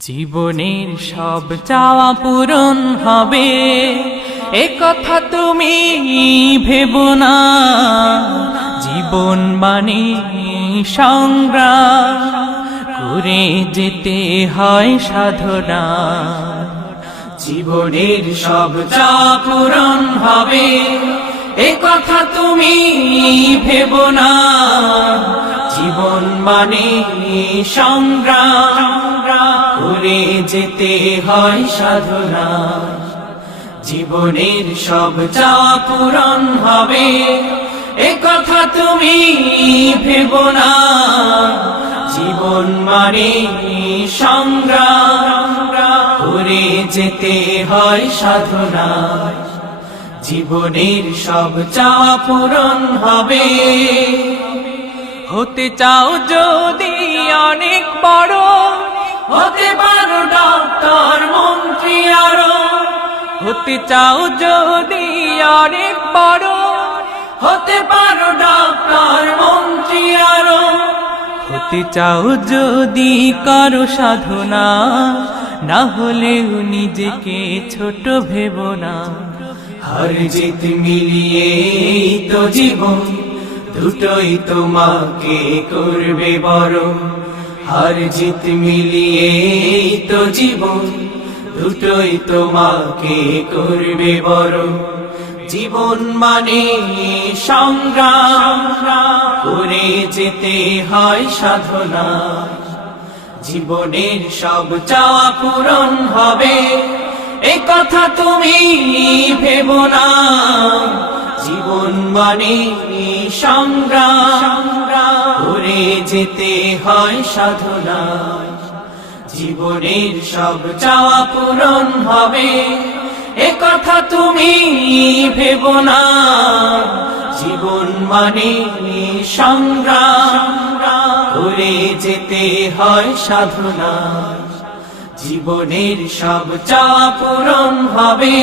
জীবনের সব চাওয়া পূরণ হবে এ কথা তুমি ভেবো না। জীবন মানে সংগ্রাম করে যেতে হয় সাধনা। জীবনের সব চাওয়া পূরণ হবে এ কথা তুমি ভেবো না। জীবন মানে সংগ্রাম করে যেতে হয় সাধনা। জীবনের সব চাওয়া পূরণ হবে এ কথা তুমি ভেবো না। জীবন মানে সংগ্রাম করে যেতে হয় সাধনা। জীবনের সব চাওয়া পূরণ হবে। হতে চাও যদি অনেক বড়, হতে পারো ডক্টর মন্ত্রী আরো। হতে চাও যদি অনেক বড়, হতে পারো ডক্টর মন্ত্রী আরো। হতে চাও যদি করো সাধনা, না হলেও নিজেকে ছোট ভেবো না। হার জিত মিলিয়ে তো জীবন, দুটোই তোমাকে করবে বড়। হার জিত মিলিয়ে তো জীবন, দুটোই তোমাকে করবে বড়। জীবন মানে সংগ্রাম করে যেতে হয় সাধনা। জীবনের সব চাওয়া পূরণ হবে এ কথা তুমি ভেবো না। জীবন মানে সংগ্রাম করে যেতে হয় সাধনা। জীবনের সব চাওয়া পূরণ হবে এ কথা তুমি ভেবো না। জীবন মানে সংগ্রাম করে যেতে হয় সাধনা। জীবনের সব চাওয়া পূরণ হবে।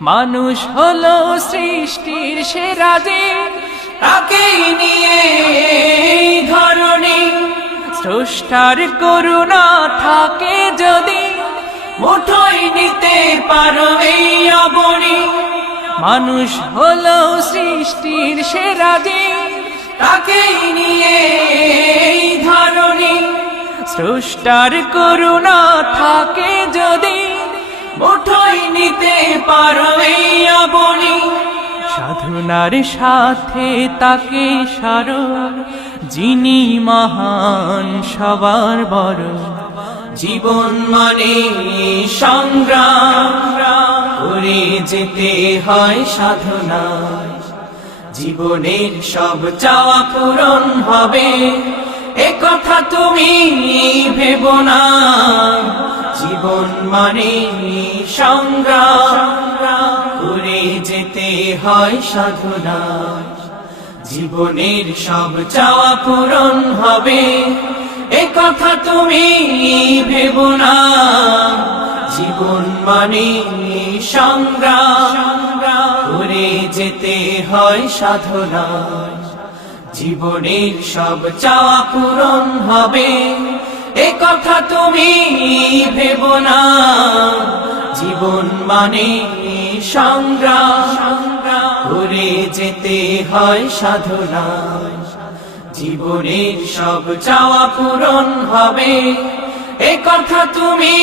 মানুষ হলো সৃষ্টির সেরা যে, তাকেই নিয়ে ধরণী। স্রষ্টার করুণা থাকে যদি, মুঠোয় নিতে পারো এই অবনী। মানুষ হলো সৃষ্টির সেরা যে, তাকেই নিয়ে ধরণী। স্রষ্টার করুণা থাকে যদি, মুঠোয় নিতে পারো এই অবনী। সাধনার সাথে তাকে স্মরণ, যিনি মহান সবার বড়। জীবন মানে সংগ্রাম করে যেতে হয় সাধনা। জীবনের সব চাওয়া পূরণ হবে এ কথা তুমি ভেবো না। জীবন মানে সংগ্রাম করে যেতে হয় সাধনা। জীবনের সব চাওয়া পূরণ হবে এ কথা তুমি ভেবো না। জীবন মানে সংগ্রাম করে যেতে হয় সাধনা। জীবনের সব চাওয়া পূরণ হবে এ কথা তুমি ভেবো না। জীবন মানে সংগ্রাম করে যেতে হয় সাধনা। জীবনের সব চাওয়া পূরণ হবে এ কথা তুমি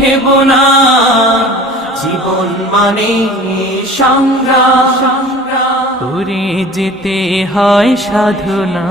ভেবো না। জীবন মানে সংগ্রাম করে যেতে হয় সাধনা।